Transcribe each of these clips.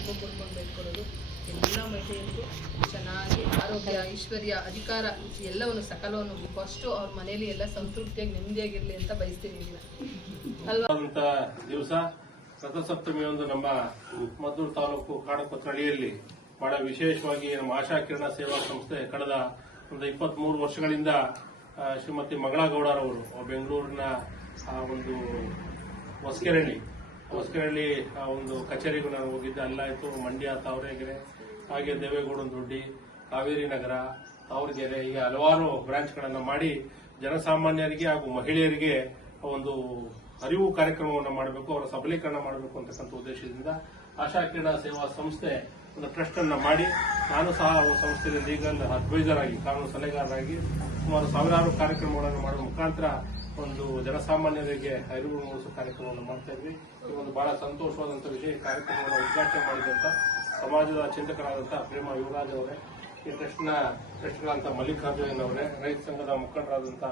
ಹಬ್ಬ ಕೊಡ್ಕೊಂಡು ಬೇಡ್ಕೊಳ್ಳೋದು ಎಲ್ಲ ಮಹಿಳೆಯರಿಗೂ ಚೆನ್ನಾಗಿ ಆರೋಗ್ಯ ಐಶ್ವರ್ಯ ಅಧಿಕಾರ ಎಲ್ಲವನ್ನು ಸಕಲವನ್ನು ಫಸ್ಟು ಅವ್ರ ಮನೆಯಲ್ಲಿ ಎಲ್ಲ ಸಂತೃಪ್ತಿಯಾಗಿ ನೆಮ್ಮದಿಯಾಗಿರಲಿ ಅಂತ ಬಯಸ್ತೀನಿ ಅಲ್ವಾ? ದಿವಸ ರಥಸಪ್ತಮಿ ಒಂದು ನಮ್ಮ ಮದ್ದೂರು ತಾಲೂಕು ಕಾಡಪತ್ರಳಿಯಲ್ಲಿ ಬಹಳ ವಿಶೇಷವಾಗಿ ನಮ್ಮ ಆಶಾ ಕಿರಣ ಸೇವಾ ಸಂಸ್ಥೆ ಕಳೆದ ಒಂದು ಇಪ್ಪತ್ಮೂರು ವರ್ಷಗಳಿಂದ ಆ, ಶ್ರೀಮತಿ ಮಗಳಗೌಡರವರು ಬೆಂಗಳೂರಿನ ಒಂದು ಹೊಸಕೆರಳ್ಳಿ ಹೊಸಕೆರಳ್ಳಿ, ಆ ಒಂದು ಕಚೇರಿಗೂ ನಾನು ಹೋಗಿದ್ದೆ. ಅಲ್ಲಾಯ್ತು ಮಂಡ್ಯ, ತಾವರೆಗೆರೆ, ಹಾಗೆ ದೇವೇಗೌಡನ ದೊಡ್ಡಿ, ಕಾವೇರಿ ನಗರ, ತಾವರೆಗೆರೆ, ಹೀಗೆ ಹಲವಾರು ಬ್ರಾಂಚ್ಗಳನ್ನು ಮಾಡಿ ಜನಸಾಮಾನ್ಯರಿಗೆ ಹಾಗೂ ಮಹಿಳೆಯರಿಗೆ ಒಂದು ಅರಿವು ಕಾರ್ಯಕ್ರಮವನ್ನು ಮಾಡಬೇಕು, ಅವರ ಸಬಲೀಕರಣ ಮಾಡಬೇಕು ಅಂತಕ್ಕಂಥ ಉದ್ದೇಶದಿಂದ ಆಶಾ ಕ್ರೀಡಾ ಸೇವಾ ಸಂಸ್ಥೆ ಒಂದು ಟ್ರಸ್ಟ್ ಅನ್ನು ಮಾಡಿ, ನಾನು ಸಹ ಆ ಸಂಸ್ಥೆಯಲ್ಲಿ ಲೀಗಲ್ ಅಡ್ವೈಸರ್ ಆಗಿ, ಕಾನೂನು ಸಲಹೆಗಾರರಾಗಿ ಸುಮಾರು ಸಾವಿರಾರು ಕಾರ್ಯಕ್ರಮಗಳನ್ನು ಮಾಡುವ ಮುಖಾಂತರ ಒಂದು ಜನಸಾಮಾನ್ಯರಿಗೆ ಅರಿವು ಮೂಡಿಸುವ ಕಾರ್ಯಕ್ರಮವನ್ನು ಮಾಡ್ತಾ ಇದ್ವಿ. ಈ ಒಂದು ಬಹಳ ಸಂತೋಷವಾದಂಥ ವಿಷಯ ಕಾರ್ಯಕ್ರಮವನ್ನು ಉದ್ಘಾಟನೆ ಮಾಡಿದಂತ ಸಮಾಜದ ಚಿಂತಕರಾದಂಥ ಪ್ರೇಮ ಯುವರಾಜ್ ಅವರೇ, ಈ ಟ್ರಸ್ಟ್ನ ಟ್ರಸ್ಟ್ಗಳಂತ ಮಲ್ಲಿಕಾರ್ಜುನ್ ಅವರೇ, ರೈತ ಸಂಘದ ಮುಖಂಡರಾದಂಥ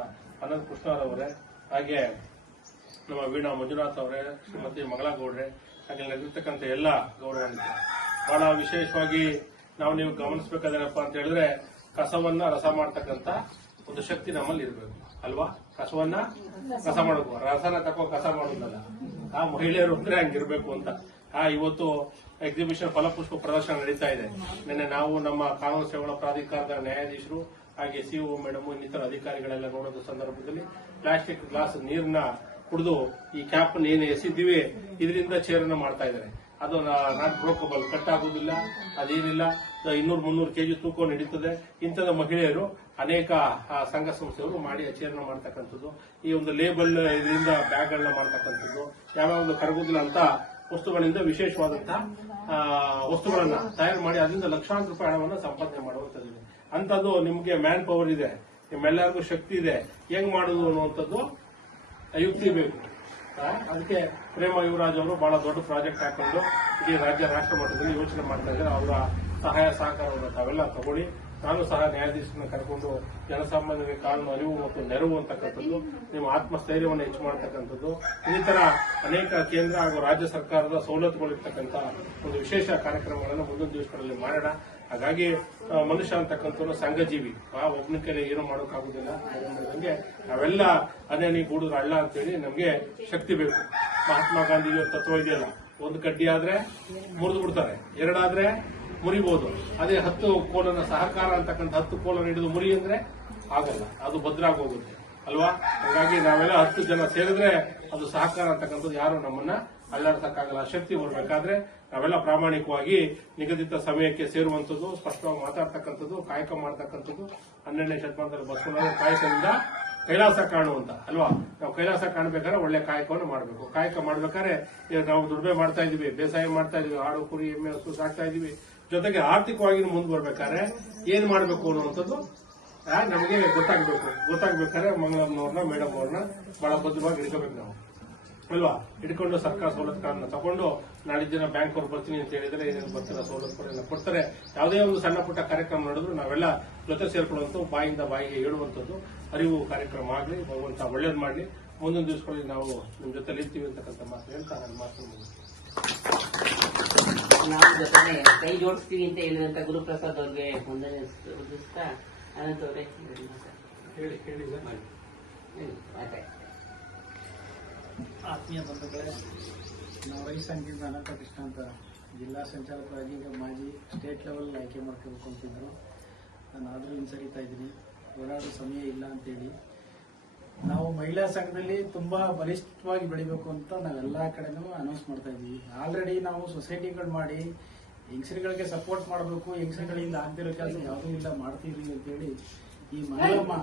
ಅನಂತ್ ಕೃಷ್ಣರವರೇ ಹಾಗೆ ನಮ್ಮ ವೀಣಾ ಮಂಜುನಾಥ್ ಅವರೇ, ಶ್ರೀಮತಿ ಮಗಳಗೌಡ್ರೆ, ಹಾಗೆ ನಡೆದಿರ್ತಕ್ಕಂಥ ಎಲ್ಲ ಗೌರವಾನ್ವಿತ. ಬಹಳ ವಿಶೇಷವಾಗಿ ನಾವು ನೀವು ಗಮನಿಸಬೇಕಾದ್ರಪ್ಪ ಅಂತ ಹೇಳಿದ್ರೆ ಕಸವನ್ನ ರಸ ಮಾಡ್ತಕ್ಕಂಥ ಒಂದು ಶಕ್ತಿ ನಮ್ಮಲ್ಲಿ ಇರಬೇಕು. ಅಲ್ವಾ? ಕಸವನ್ನ ಕಸ ಮಾಡಬೇಕು ರಸನ ತಕೋ ಕಸ ಮಾಡೋದಲ್ಲ. ಆ ಮಹಿಳೆಯರು ಅಂದ್ರೆ ಹಂಗಿರ್ಬೇಕು ಅಂತ. ಆ, ಇವತ್ತು ಎಕ್ಸಿಬಿಷನ್ ಫಲಪುಷ್ಪ ಪ್ರದರ್ಶನ ನಡೀತಾ ಇದೆ. ನಿನ್ನೆ ನಾವು ನಮ್ಮ ಕಾನೂನು ಸೇವೆಗಳ ಪ್ರಾಧಿಕಾರದ ನ್ಯಾಯಾಧೀಶರು ಹಾಗೆ ಸಿಒ ಮೇಡಮ್ ಇನ್ನಿತರ ಅಧಿಕಾರಿಗಳೆಲ್ಲ ನೋಡೋದ ಸಂದರ್ಭದಲ್ಲಿ ಪ್ಲಾಸ್ಟಿಕ್ ಗ್ಲಾಸ್ ನೀರನ್ನ ಕುಡಿದು ಈ ಕ್ಯಾಪ್ ಏನು ಎಸಿದ್ದೀವಿ. ಇದರಿಂದ ಚೇರನ್ನು ಮಾಡ್ತಾ ಇದ್ದಾರೆ. ಅದು ನಾಟ್ ಬ್ರೋಕಬಲ್ ಕಟ್ ಆಗುದಿಲ್ಲ ಅದೇನಿಲ್ಲ. ಇನ್ನೂರು ಮುನ್ನೂರು ಕೆಜಿ ತೂಕ ನಡೀತದೆ ಇಂಥದ ಮಹಿಳೆಯರು ಅನೇಕ ಸಂಘ ಸಂಸ್ಥೆಗಳು ಮಾಡಿ ಆಚರಣೆ ಮಾಡ್ತಕ್ಕಂಥದ್ದು. ಈ ಒಂದು ಲೇಬಲ್ ಇದರಿಂದ ಬ್ಯಾಗ್ಗಳನ್ನ ಮಾಡ್ತಕ್ಕಂಥದ್ದು. ಯಾವ್ಯಾವ ಕರಗುದಿಲ್ಲ ಅಂತ ವಸ್ತುಗಳಿಂದ ವಿಶೇಷವಾದಂತಹ ವಸ್ತುಗಳನ್ನ ತಯಾರು ಮಾಡಿ ಅದರಿಂದ ಲಕ್ಷಾಂತರ ರೂಪಾಯಿ ಹಣವನ್ನು ಸಂಪಾದನೆ ಮಾಡುವಂತದ್ದು ಅಂಥದ್ದು ನಿಮಗೆ ಮ್ಯಾನ್ ಪವರ್ ಇದೆ. ನಿಮ್ಮೆಲ್ಲರಿಗೂ ಶಕ್ತಿ ಇದೆ. ಹೆಂಗ್ ಮಾಡುದು ಅನ್ನುವಂಥದ್ದು ಯುಕ್ತಿ ಬೇಕು. ಅದಕ್ಕೆ ಪ್ರೇಮ ಯುವರಾಜ್ ಅವರು ಬಹಳ ದೊಡ್ಡ ಪ್ರಾಜೆಕ್ಟ್ ಹಾಕೊಂಡು ಇಡೀ ರಾಜ್ಯ ರಾಷ್ಟ್ರ ಮಟ್ಟದಲ್ಲಿ ಯೋಚನೆ ಮಾಡ್ತಾ ಇದ್ದಾರೆ. ಅವರ ಸಹಾಯ ಸಹಕಾರವನ್ನು ತಾವೆಲ್ಲ ತಗೊಳ್ಳಿ. ನಾನು ಸಹ ನ್ಯಾಯಾಧೀಶನ ಕರ್ಕೊಂಡು ಜನಸಾಮಾನ್ಯರಿಗೆ ಕಾನೂನು ಅರಿವು ಮತ್ತು ನೆರವು ಅಂತಕ್ಕಂಥದ್ದು, ನಿಮ್ಮ ಆತ್ಮಸ್ಥೈರ್ಯವನ್ನು ಹೆಚ್ಚು ಮಾಡತಕ್ಕಂಥದ್ದು ಇನ್ನಿತರ ಅನೇಕ ಕೇಂದ್ರ ಹಾಗೂ ರಾಜ್ಯ ಸರ್ಕಾರದ ಸವಲತ್ತುಗಳಿರ್ತಕ್ಕಂಥ ಒಂದು ವಿಶೇಷ ಕಾರ್ಯಕ್ರಮಗಳನ್ನು ಮುಂದಿನ ದಿವಸಗಳಲ್ಲಿ ಮಾಡೋಣ. ಹಾಗಾಗಿ ಮನುಷ್ಯ ಅಂತಕ್ಕಂಥವ್ರು ಸಂಘಜೀವಿ. ಆ ಒಬ್ಬನ ಕೈಲಿ ಏನು ಮಾಡೋಕ್ಕಾಗುದಿಲ್ಲ. ಹಾಗೆ ನಾವೆಲ್ಲ ಅನೇನಿ ಗೂಡಿದ್ರ ಹಳ್ಳ ಅಂತೇಳಿ ನಮಗೆ ಶಕ್ತಿ ಬೇಕು. ಮಹಾತ್ಮ ಗಾಂಧಿ ತತ್ವ ಇದೆಯಲ್ಲ. ಒಂದು ಕಡ್ಡಿ ಆದ್ರೆ ಮುರಿದು ಬಿಡ್ತಾರೆ. ಎರಡಾದ್ರೆ ಮುರಿಬಹುದು ಅದೇ ಹತ್ತು ಕೋಲನ ಸಹಕಾರ ಅಂತಕ್ಕಂಥ ಹತ್ತು ಕೋಲನ ಹಿಡಿದು ಮುರಿ ಅಂದ್ರೆ ಆಗಲ್ಲ, ಅದು ಭದ್ರ ಹೋಗುತ್ತೆ ಅಲ್ವಾ? ಹಾಗಾಗಿ ನಾವೆಲ್ಲ ಹತ್ತು ಜನ ಸೇರಿದ್ರೆ ಅದು ಸಹಕಾರ ಅಂತಕ್ಕಂಥದ್ದು ಯಾರು ನಮ್ಮನ್ನ ಅಲ್ಲಾಡ್ಸಕ್ಕಾಗಲ್ಲ. ಶಕ್ತಿ ಬರಬೇಕಾದ್ರೆ ನಾವೆಲ್ಲ ಪ್ರಾಮಾಣಿಕವಾಗಿ ನಿಗದಿತ ಸಮಯಕ್ಕೆ ಸೇರುವಂತದ್ದು ಸ್ಪಷ್ಟವಾಗಿ ಮಾತಾಡ್ತಕ್ಕಂಥದ್ದು, ಕಾಯಕ ಮಾಡ್ತಕ್ಕಂಥದ್ದು, ಹನ್ನೆರಡನೇ ಶತಮಾನದಲ್ಲಿ ಬಸವನ ಕಾಯಕದಿಂದ ಕೈಲಾಸ ಕಾಣುವಂತ, ಅಲ್ವಾ? ನಾವು ಕೈಲಾಸ ಕಾಣಬೇಕಾದ್ರೆ ಒಳ್ಳೆ ಕಾಯಕವನ್ನು ಮಾಡಬೇಕು. ಕಾಯಕ ಮಾಡ್ಬೇಕಾದ್ರೆ ನಾವು ದುಡಿಮೆ ಮಾಡ್ತಾ ಇದೀವಿ, ಬೇಸಾಯ ಮಾಡ್ತಾ ಇದೀವಿ ಆಡು ಕುರಿ, ಎಮ್ಮೆ, ಹಸು ಸಾಕ್ತಾ ಇದೀವಿ. ಜೊತೆಗೆ ಆರ್ಥಿಕವಾಗಿ ಮುಂದೆ ಬರ್ಬೇಕಾದ್ರೆ ಏನ್ ಮಾಡಬೇಕು ಅನ್ನುವಂಥದ್ದು ನಮಗೆ ಗೊತ್ತಾಗ್ಬೇಕು. ಗೊತ್ತಾಗ್ಬೇಕಾದ್ರೆ ಮಂಗಳಮ್ಮನವ್ರನ್ನ ಮೇಡಮ್ ಅವ್ರನ್ನ ಬಹಳ ಬದ್ಧವಾಗಿ ಹಿಡ್ಕೋಬೇಕು ನಾವು. ಅಲ್ವಾ? ಹಿಡ್ಕೊಂಡು ಸರ್ಕಾರ ಸವಲತ್ತುಗಳನ್ನ ತಗೊಂಡು ನಾಳೆ ದಿನ ಬ್ಯಾಂಕ್ ಅವ್ರು ಬರ್ತೀನಿ ಅಂತ ಹೇಳಿದ್ರೆ ಏನೇನು ಬರ್ತಾರೆ ಸವಲತ್ತುಗಳನ್ನ ಕೊಡ್ತಾರೆ? ಯಾವುದೇ ಒಂದು ಸಣ್ಣ ಪುಟ್ಟ ಕಾರ್ಯಕ್ರಮ ನಡೆದ್ರು ನಾವೆಲ್ಲ ಜೊತೆ ಸೇರ್ಕೊಳ್ಳುವಂಥ ಬಾಯಿಂದ ಬಾಯಿಗೆ ಹೇಳುವಂಥದ್ದು, ಅರಿವು ಕಾರ್ಯಕ್ರಮ ಆಗಲಿ, ಭಗವಂತ ಒಳ್ಳೇದು ಮಾಡಲಿ. ಮುಂದಿನ ದಿವಸಗಳಲ್ಲಿ ನಾವು ನಿಮ್ಮ ಜೊತೆ ಇರ್ತೀವಿ ಅಂತಕ್ಕಂಥ ಮಾತು ಹೇಳ್ತಾ ನನ್ನ ಮಾತು ನಾವು ಜೊತೆ ಕೈ ಜೋಡಿಸ್ತೀವಿ ಅಂತ ಹೇಳಿದಂತ ಗುರುಪ್ರಸಾದ್ ಅವ್ರಿಗೆ ವಂದನೆ ಉದಿಸ್ತಾ ಅನಂತ ಅವರೇ ಹೇಳಿ. ಹೇಳಿ. ಆತ್ಮೀಯ ಬಂಧುಗಳೇ ನಾವು ರೈತ ಸಂಘದಿಂದ ಅನಂತ ಕೃಷ್ಣ ಅಂತ ಜಿಲ್ಲಾ ಸಂಚಾಲಕರಾಗಿ ಈಗ ಮಾಜಿ ಸ್ಟೇಟ್ ಲೆವೆಲ್ ಆಯ್ಕೆ ಮಾಡ್ಕೋಬೇಕು ಅಂತಿದ್ರು ನಾನು ಆದರೂ ಹಿಂಸರಿತಾ ಇದ್ದೀನಿ ಓಡಾಡೋ ಸಮಯ ಇಲ್ಲ ಅಂತೇಳಿ ನಾವು ಮಹಿಳಾ ಸಂಘದಲ್ಲಿ ತುಂಬಾ ಬಲಿಷ್ಠವಾಗಿ ಬೆಳಿಬೇಕು ಅಂತ ನಾವೆಲ್ಲ ಕಡೆನೂ ಅನೌನ್ಸ್ ಮಾಡ್ತಾ ಇದ್ದೀವಿ. ಆಲ್ರೆಡಿ ನಾವು ಸೊಸೈಟಿಗಳು ಮಾಡಿ ಹೆಂಗಸರುಗಳಿಗೆ ಸಪೋರ್ಟ್ ಮಾಡಬೇಕು ಹೆಂಗಸರುಗಳಿಂದ ಆಗ್ತಿರೋ ಕೆಲಸ ಯಾವುದೂ ಇಲ್ಲ ಮಾಡ್ತೀವಿ ಅಂತೇಳಿ ಈ ಮಂಗಳಮ್ಮ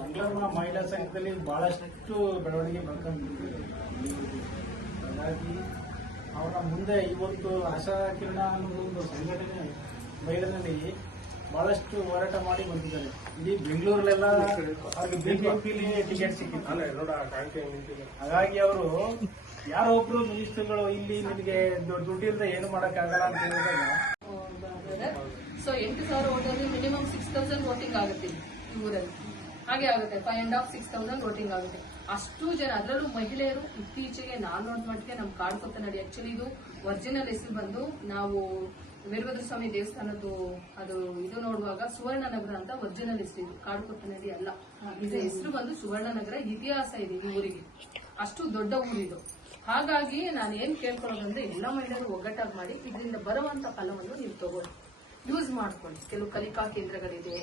ಮಂಗಳಮ್ಮ ಮಹಿಳಾ ಸಂಘದಲ್ಲಿ ಬಹಳಷ್ಟು ಬೆಳವಣಿಗೆ ಬರ್ಕೊಂಡಿದ್ದೀವಿ ಹಾಗಾಗಿ ಅವರ ಮುಂದೆ ಇವತ್ತು ಆಶಾ ಕಿರಣ ಅನ್ನೋದು ಒಂದು ಸಂಘಟನೆ ಮಹಿಳೆಯಲ್ಲಿ ಬಹಳಷ್ಟು ಹೋರಾಟ ಮಾಡಿ ಬಂದಿದ್ದಾರೆ. ಇಡೀ ಬೆಂಗಳೂರಲ್ಲೆಲ್ಲ ಅವ್ರಿಗೆ ಬಿಜೆಪಿಲಿ ಟಿಕೆಟ್ ಸಿಕ್ಕಿತ್ತು. ಅಲ್ಲ ನೋಡ ಕಾಂತಿ ನಿಂತಿದೆ. ಹಾಗಾಗಿ ಅವರು ಯಾರೋ ಒಬ್ರು ಮಿನಿಸ್ಟರ್ಗಳು ಇಲ್ಲಿ ನಿಮಗೆ ದುಡ್ಡಿಲ್ಲದೆ ಏನು ಮಾಡಕ್ಕಾಗಲ್ಲ ಅಂತ ಹೇಳಿದಾಗ ಸೊ ಎಂಟು ಸಾವಿರ ಓಟಲ್ಲಿ ಮಿನಿಮಮ್ ಸಿಕ್ಸ್ ತೌಸಂಡ್ ವೋಟಿಂಗ್ ಆಗುತ್ತೆ ಈ ಊರಲ್ಲಿ. ಹಾಗೆ ಆಗುತ್ತೆ. Five and half six thousand voting ಆಗುತ್ತೆ. ಅಷ್ಟು ಜನ ಅದರಲ್ಲೂ ಮಹಿಳೆಯರು ಇತ್ತೀಚೆಗೆ ನಾನು ನೋಡಿದ ಮಟ್ಟಿಗೆ ನಮ್ಮ ಕಾಡ್ಕೊತ್ತನಡಿ ಆಕ್ಚುಲಿ ಇದು ಒರಿಜಿನಲ್ ಹೆಸರು ಬಂದು ನಾವು ವೀರಭದ್ರ ಸ್ವಾಮಿ ದೇವಸ್ಥಾನದ್ದು ಅದು ಇದು ನೋಡುವಾಗ ಸುವರ್ಣ ನಗರ ಅಂತ ಒರಿಜಿನಲ್ ಹೆಸರು ಇದು ಕಾಡ್ಕೊತ್ತನಡಿ ಅಲ್ಲ. ಇದು ಹೆಸರು ಬಂದು ಸುವರ್ಣ ನಗರ ಇತಿಹಾಸ ಇದೆ ಈ ಊರಿಗೆ. ಅಷ್ಟು ದೊಡ್ಡ ಊರಿದು. ಹಾಗಾಗಿ ನಾನು ಏನ್ ಕೇಳ್ಕೊಳ್ಳೋದಂದ್ರೆ ಎಲ್ಲ ಮಹಿಳೆಯರು ಒಗ್ಗಟ್ಟಾಗಿ ಮಾಡಿ ಇದರಿಂದ ಬರುವಂತ ಫಲವನ್ನು ನೀವು ತಗೊಳ್ಳಿ. ಯೂಸ್ ಮಾಡ್ಕೊಳ್ಳಿ. ಕೆಲವು ಕಲಿಕಾ ಕೇಂದ್ರಗಳಿದೆ.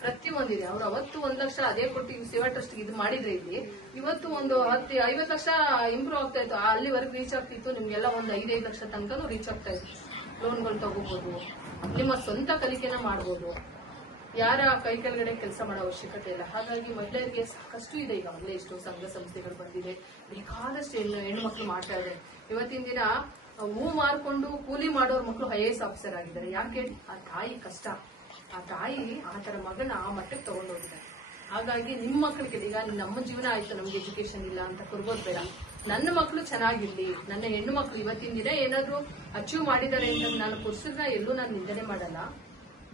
ಪ್ರತಿಯೊಂದಿದೆ ಅವ್ರು ಅವತ್ತು ಒಂದ್ ಲಕ್ಷ ಅದೇ ಕೊಟ್ಟು ಸೇವಾ ಟ್ರಸ್ಟ್ ಇದು ಮಾಡಿದ್ರೆ ಇಲ್ಲಿ ಇವತ್ತು ಒಂದು ಹತ್ತು ಐವತ್ತು ಲಕ್ಷ ಇಂಪ್ರೂವ್ ಆಗ್ತಾ ಇತ್ತು. ಅಲ್ಲಿವರೆಗೂ ರೀಚ್ ಆಗ್ತಿತ್ತು. ನಿಮ್ಗೆಲ್ಲ ಒಂದು ಐದೈದು ಲಕ್ಷ ತನಕ ರೀಚ್ ಆಗ್ತಾ ಇತ್ತು. ಲೋನ್ಗಳು ತಗೋಬಹುದು ನಿಮ್ಮ ಸ್ವಂತ ಕಲಿಕೆನ ಮಾಡಬಹುದು ಯಾರ ಕೈ ಕೆಳಗಡೆ ಕೆಲಸ ಮಾಡೋ ಅವಶ್ಯಕತೆ ಇಲ್ಲ. ಹಾಗಾಗಿ ಮಹಿಳೆಯರಿಗೆ ಸಾಕಷ್ಟು ಇದೆ ಈಗ. ಮೊದಲೇ ಎಷ್ಟೋ ಸಂಘ ಸಂಸ್ಥೆಗಳು ಬಂದಿದೆ. ಬೇಕಾದಷ್ಟು ಹೆಣ್ಣು ಹೆಣ್ಮಕ್ಳು ಮಾಡ್ತಾ ಇದ್ದಾರೆ. ಇವತ್ತಿನ ದಿನ ಹೂ ಮಾರ್ಕೊಂಡು ಕೂಲಿ ಮಾಡೋರ್ ಮಕ್ಕಳು ಐ ಎಸ್ ಆಫೀಸರ್ ಆಗಿದ್ದಾರೆ. ಯಾಕೆ? ಆ ತಾಯಿ ಕಷ್ಟ. ಆ ತಾಯಿ ಆ ತರ ಮಗನ ಆ ಮಟ್ಟಕ್ಕೆ ತಗೊಂಡೋಗಿದ್ದಾರೆ ಹಾಗಾಗಿ ನಿಮ್ಮ ಮಕ್ಕಳಿಗೆ ಈಗ ನಮ್ಮ ಜೀವನ ಆಯ್ತು, ನಮ್ಗೆ ಎಜುಕೇಶನ್ ಇಲ್ಲ ಅಂತ ಕೊರ್ಬೋದು ಬೇಡ. ನನ್ನ ಮಕ್ಕಳು ಚೆನ್ನಾಗಿರ್ಲಿ, ನನ್ನ ಹೆಣ್ಣು ಮಕ್ಕಳು ಇವತ್ತಿನ ದಿನ ಏನಾದ್ರು ಅಚೀವ್ ಮಾಡಿದ್ದಾರೆ ಅಂತ ನಾನು ಪುರುಷರನ್ನ ಎಲ್ಲೂ ನಾನು ನಿಂದನೆ ಮಾಡಲ್ಲ.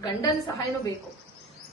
ಗಂಡನ ಸಹಾಯನೂ ಬೇಕು.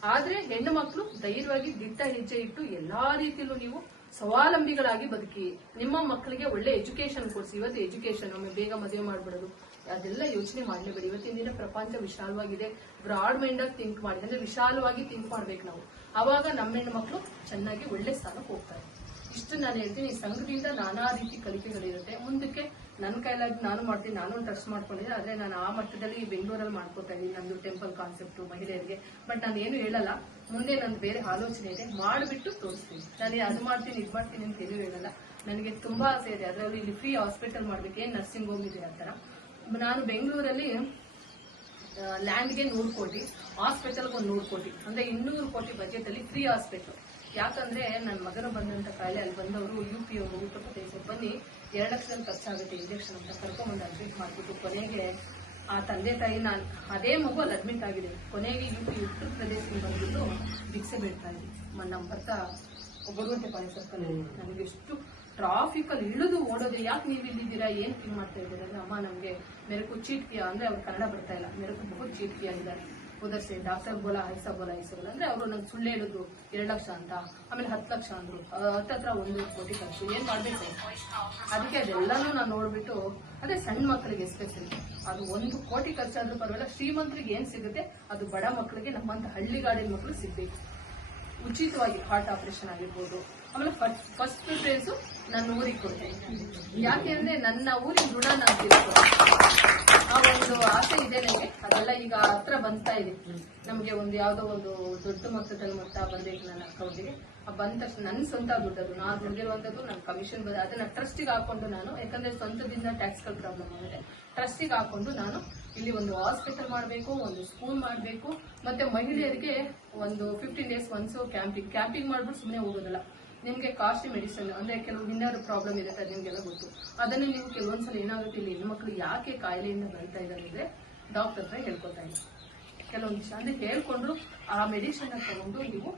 ಆದ್ರೆ ಹೆಣ್ಣು ಮಕ್ಕಳು ಧೈರ್ಯವಾಗಿ ದಿಟ್ಟ ಹೆಜ್ಜೆ ಇಟ್ಟು ಎಲ್ಲಾ ರೀತಿಯಲ್ಲೂ ನೀವು ಸ್ವಾವಲಂಬಿಗಳಾಗಿ ಬದುಕಿ, ನಿಮ್ಮ ಮಕ್ಕಳಿಗೆ ಒಳ್ಳೆ ಎಜುಕೇಶನ್ ಕೊಡಿಸಿ. ಇವತ್ತು ಎಜುಕೇಶನ್ ಒಮ್ಮೆ ಬೇಗ ಮದುವೆ ಮಾಡ್ಬಿಡೋದು, ಅದೆಲ್ಲ ಯೋಚನೆ ಮಾಡಲೇಬೇಡಿ. ಇವತ್ತಿನ ದಿನ ಪ್ರಪಂಚ ವಿಶಾಲವಾಗಿದೆ. ಬ್ರಾಡ್ ಮೈಂಡ್ ಆಗಿ ಥಿಂಕ್ ಮಾಡಿ, ಅಂದ್ರೆ ವಿಶಾಲವಾಗಿ ಥಿಂಕ್ ಮಾಡ್ಬೇಕು ನಾವು. ಅವಾಗ ನಮ್ಮ ಹೆಣ್ಣು ಮಕ್ಕಳು ಚೆನ್ನಾಗಿ ಒಳ್ಳೆ ಸ್ಥಾನಕ್ಕೆ ಹೋಗ್ತಾರೆ. ಇಷ್ಟು ನಾನು ಹೇಳ್ತೀನಿ, ಈ ಸಂಘದಿಂದ ನಾನಾ ರೀತಿ ಕಲಿಕೆಗಳಿರುತ್ತೆ. ಮುಂದಕ್ಕೆ ನನ್ನ ಕೈಲಾಗಿ ನಾನು ಮಾಡ್ತೀನಿ, ನಾನು ಟಚ್ ಮಾಡ್ಕೊಂಡಿದ್ದೆ, ಆದರೆ ನಾನು ಆ ಮಟ್ಟದಲ್ಲಿ ಬೆಂಗಳೂರಲ್ಲಿ ಮಾಡ್ಕೋತಾ ಇದ್ದೀನಿ, ನಂದು ಟೆಂಪಲ್ ಕಾನ್ಸೆಪ್ಟ್ ಮಹಿಳೆಯರಿಗೆ. ಬಟ್ ನಾನು ಏನು ಹೇಳಲ್ಲ, ಮುಂದೆ ನಂದು ಬೇರೆ ಆಲೋಚನೆ ಇದೆ, ಮಾಡಿಬಿಟ್ಟು ತೋರಿಸ್ತೀನಿ. ನಾನು ಅದು ಮಾಡ್ತೀನಿ, ಇದು ಮಾಡ್ತೀನಿ ಅಂತ ಏನು ಹೇಳಲ್ಲ. ನನಗೆ ತುಂಬಾ ಆಸೆ ಇದೆ, ಅದರಲ್ಲಿ ಇಲ್ಲಿ ಫ್ರೀ ಹಾಸ್ಪಿಟಲ್ ಮಾಡ್ಬೇಕು, ಏನು ನರ್ಸಿಂಗ್ ಹೋಮ್ ಇದೆ ಆ ಥರ ನಾನು ಬೆಂಗಳೂರಲ್ಲಿ ಲ್ಯಾಂಡ್ಗೆ ನೂರು ಕೋಟಿ ಹಾಸ್ಪಿಟಲ್ಗೆ ಒಂದು ನೂರು ಕೋಟಿ, ಅಂದರೆ ಇನ್ನೂರು ಕೋಟಿ ಬಜೆಟಲ್ಲಿ ಫ್ರೀ ಹಾಸ್ಪಿಟಲ್ ಯಾಕಂದ್ರೆ ನನ್ನ ಮಗನ ಬಂದಂತ ಕಾಯಿಲೆ ಅಲ್ಲಿ ಬಂದವರು ಯು ಪಿ ಅವರು ಉತ್ತರ ಪ್ರದೇಶಕ್ಕೆ ಬನ್ನಿ ಎರಡು ಲಕ್ಷದಲ್ಲಿ ಖರ್ಚಾಗುತ್ತೆ ಇಂಜೆಕ್ಷನ್ ಅಂತ ಕರ್ಕೊಂಡ್ಬಂದು ಅಡ್ಮಿಟ್ ಮಾಡ್ಬಿಟ್ಟು ಕೊನೆಗೆ ಆ ತಂದೆ ತಾಯಿ ನಾನು ಅದೇ ಮಗು ಅಲ್ಲಿ ಅಡ್ಮಿಟ್ ಆಗಿದೆ. ಕೊನೆಗೆ ಯು ಪಿ ಉತ್ತರ ಪ್ರದೇಶಕ್ಕೆ ಬಂದ್ಬಿಟ್ಟು ಭಿಕ್ಷೆ ಬೀಳ್ತಾ ಇದ್ವಿ ನಮ್ಮ ಬರ್ತಾ ಬರುವಂತೆ ಪಾಳಿ ಸರ್ಕಲ್ ನನಗೆ ಎಷ್ಟು ಟ್ರಾಫಿಕ್ ಅಲ್ಲಿ ಇಳಿದು ಓಡೋದು ಯಾಕೆ ನೀವು ಇಲ್ಲಿದ್ದೀರಾ ಏನ್ ಫೀಲ್ ಮಾಡ್ತಾ ಇದ್ದೀರಾ ಅಂದ್ರೆ ಅಮ್ಮ ನಮ್ಗೆ ಮೇರೆಕು ಚೀಟ್ ಕಿಯಾ? ಅಂದ್ರೆ ಅವ್ರು ಕನ್ನಡ ಬರ್ತಾ ಇಲ್ಲ. ಮೇರೆಕು ಬಹು ಚೀಟ್ ಕಿಯಾ ಇದ್ದಾರೆ. ಉದರ್ ಸೆ ಡಾಕ್ಟರ್ ಬೋಲಾ, ಐಸಾ ಬೋಲಾ ಐಸಾ ಬೋಲಾ ಅಂದ್ರೆ ಅವರು ನಂಗೆ ಸುಳ್ಳು ಹೇಳಿದ್ರು ಎರಡು ಲಕ್ಷ ಅಂತ, ಆಮೇಲೆ ಹತ್ತು ಲಕ್ಷ ಅಂದ್ರು. ಹತ್ತತ್ರ ಒಂದು ಕೋಟಿ ಖರ್ಚು. ಏನ್ ಮಾಡ್ಬೇಕು? ಅದಕ್ಕೆ ಅದೆಲ್ಲಾನು ನಾನು ನೋಡ್ಬಿಟ್ಟು, ಅದೇ ಸಣ್ಣ ಮಕ್ಕಳಿಗೆ ಎಸ್ಪೆಷಲಿ ಅದು ಒಂದು ಕೋಟಿ ಖರ್ಚಾದ್ರೂ ಪರವಾಗಿಲ್ಲ, ಶ್ರೀಮಂತರಿಗೆ ಏನ್ ಸಿಗುತ್ತೆ? ಅದು ಬಡ ಮಕ್ಕಳಿಗೆ ನಮ್ಮಂತ ಹಳ್ಳಿಗಾಡಿನ ಮಕ್ಕಳು ಸಿಗ್ಬೇಕು. ಉಚಿತವಾಗಿ ಹಾರ್ಟ್ ಆಪರೇಷನ್ ಆಗಿರ್ಬೋದು. ಆಮೇಲೆ ಫಸ್ಟ್ ಪ್ರಿಫರೆನ್ಸ್ ನನ್ನ ಊರಿಗೆ ಕೊಡ್ತೇನೆ. ಯಾಕೆಂದ್ರೆ ನನ್ನ ಊರಿನ ಋಣ ನಾನು ತೀರ್ಸ್ಕೊಳ್ಳೋದು. ಆ ಒಂದು ಆಸೆ ಇದೆ ನನಗೆ ಅದೆಲ್ಲ ಈಗ ಹತ್ರ ಬಂತಾ ಇದೆ. ನಮ್ಗೆ ಒಂದು ಯಾವ್ದೋ ಒಂದು ದೊಡ್ಡ ಮೊತ್ತದಲ್ಲಿ ಮೊತ್ತ ಬಂದೈತೆ ನನ್ನ ಆ ಬಂದ ತಕ್ಷಣ ನನ್ನ ಸ್ವಂತ ದುಡ್ಡದು ನಾನು ದುಡ್ಡಿರುವಂತದ್ದು ನನ್ನ ಕಮಿಷನ್ ಬರೋದು ಅದನ್ನ ಟ್ರಸ್ಟಿಗೆ ಹಾಕೊಂಡು ನಾನು ಯಾಕಂದ್ರೆ ಸ್ವಂತದಿಂದ ಟ್ಯಾಕ್ಸ್ಗಳ ಪ್ರಾಬ್ಲಮ್ ಆಗಿದೆ ಟ್ರಸ್ಟಿಗೆ ಹಾಕೊಂಡು ನಾನು ಇಲ್ಲಿ ಒಂದು ಹಾಸ್ಪಿಟಲ್ ಮಾಡಬೇಕು, ಒಂದು ಸ್ಕೂಲ್ ಮಾಡಬೇಕು. ಮತ್ತೆ ಮಹಿಳೆಯರಿಗೆ ಒಂದು fifteen days once camping camping ಮಾಡ್ಬಿಟ್ಟು ಸುಮ್ಮನೆ ಹೋಗೋದಲ್ಲ. ನಿಮ್ಗೆ ಕಾಸ್ಟ್ಲಿ ಮೆಡಿಸಿನ್ ಅಂದರೆ ಕೆಲವು ವಿನ್ನರ್ ಪ್ರಾಬ್ಲಮ್ ಇರುತ್ತೆ ಅದು ನಿಮ್ಗೆಲ್ಲ ಗೊತ್ತು. ಅದನ್ನು ನೀವು ಕೆಲವೊಂದ್ಸಲ ಏನಾಗುತ್ತೆ ಇಲ್ಲಿ ಹೆಣ್ಮಕ್ಳು ಯಾಕೆ ಕಾಯಿಲೆಯಿಂದ ಬರ್ತಾ ಇದ್ದಾರೆ ಅಂದರೆ ಡಾಕ್ಟರ್ ಹತ್ರ ಹೇಳ್ಕೊತಾ ಇಲ್ಲ ಕೆಲವೊಂದು ವಿಷಯ ಅಂದರೆ ಹೇಳ್ಕೊಂಡು ಆ ಮೆಡಿಸಿನ್ ತಗೊಂಡು ನೀವು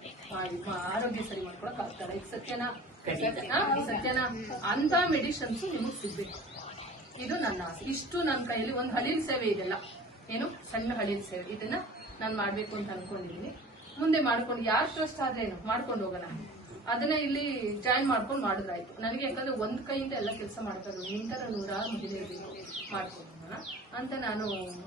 ಆರೋಗ್ಯ ಸರಿ ಮಾಡ್ಕೊಳಕ್ ಆಗ್ತಾರೆ ಈಗ ಸತ್ಯನಾ ಸತ್ಯನಾ ಅಂತ ಮೆಡಿಸನ್ಸ್ ನಿಮಗೆ ಸಿಗ್ಬೇಕು. ಇದು ನನ್ನ ಆಸೆ. ಇಷ್ಟು ನನ್ನ ಕೈಯಲ್ಲಿ ಒಂದು ಹಳಿಲ್ ಸೇವೆ ಇದೆಲ್ಲ ಏನು? ಸಣ್ಣ ಹಳಿಲ್ ಸೇವೆ. ಇದನ್ನ ನಾನು ಮಾಡ್ಬೇಕು ಅಂತ ಅನ್ಕೊಂಡಿದ್ದೀನಿ. ಮುಂದೆ ಮಾಡ್ಕೊಂಡು ಯಾರು ಟ್ರಸ್ಟ್ ಆದ್ರೆ ಏನು ಮಾಡ್ಕೊಂಡು ಹೋಗೋಣ. ಅದನ್ನ ಇಲ್ಲಿ ಜಾಯಿನ್ ಮಾಡ್ಕೊಂಡು ಮಾಡಿದ್ರಾಯ್ತು. ನನಗೆ ಯಾಕಂದ್ರೆ ಒಂದ್ ಕೈಯಿಂದ ಎಲ್ಲ ಕೆಲಸ ಮಾಡ್ತಾರೆ ನಿಂತರ ನೂರಾರು ಮಹಿಳೆಯರಿಗೆ ಮಾಡ್ಕೊಂಡು ಹೋಗೋಣ ಅಂತ ನಾನು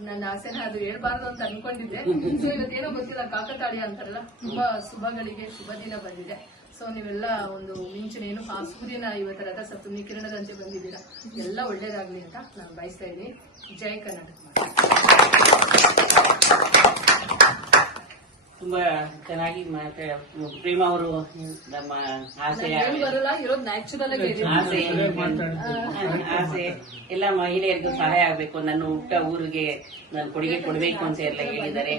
ನನ್ನ ಆಸೆನ ಅದು ಹೇಳ್ಬಾರ್ದು ಅಂತ ಅನ್ಕೊಂಡಿದ್ದೆ. ಸೊ ಇವತ್ತೇನೋ ಗೊತ್ತಿಲ್ಲ ಕಾಕತಾಳಿ ಅಂತಾರಲ್ಲ? ತುಂಬಾ ಶುಭಗಳಿಗೆ ಶುಭ ದಿನ ಬಂದಿದೆ. ಸೊ ನೀವೆಲ್ಲ ಒಂದು ಮಿಂಚನೇನು ಆ ಸೂರ್ಯನ ಇವತ್ತು ರಥ ಸಪ್ತಮಿ ಕಿರಣದಂತೆ ಬಂದಿದ್ದೀರಾ? ಎಲ್ಲ ಒಳ್ಳೇದಾಗ್ಲಿ ಅಂತ ನಾನು ಬಯಸ್ತಾ ಇದ್ದೀನಿ. ಜೈ ಕರ್ನಾಟಕ ತುಂಬಾ ಚೆನ್ನಾಗಿ ಪ್ರೇಮ ಅವರು ನಮ್ಮ ಆಸೆ. ಆಸೆ ಆಸೆ. ಎಲ್ಲ ಮಹಿಳೆಯರಿಗೂ ಸಹಾಯ ಆಗ್ಬೇಕು. ನನ್ನ ಹುಟ್ಟ ಊರಿಗೆ ನಾನು ಕೊಡುಗೆ ಕೊಡಬೇಕು ಅಂತ ಎಲ್ಲ ಹೇಳಿದ್ದಾರೆ.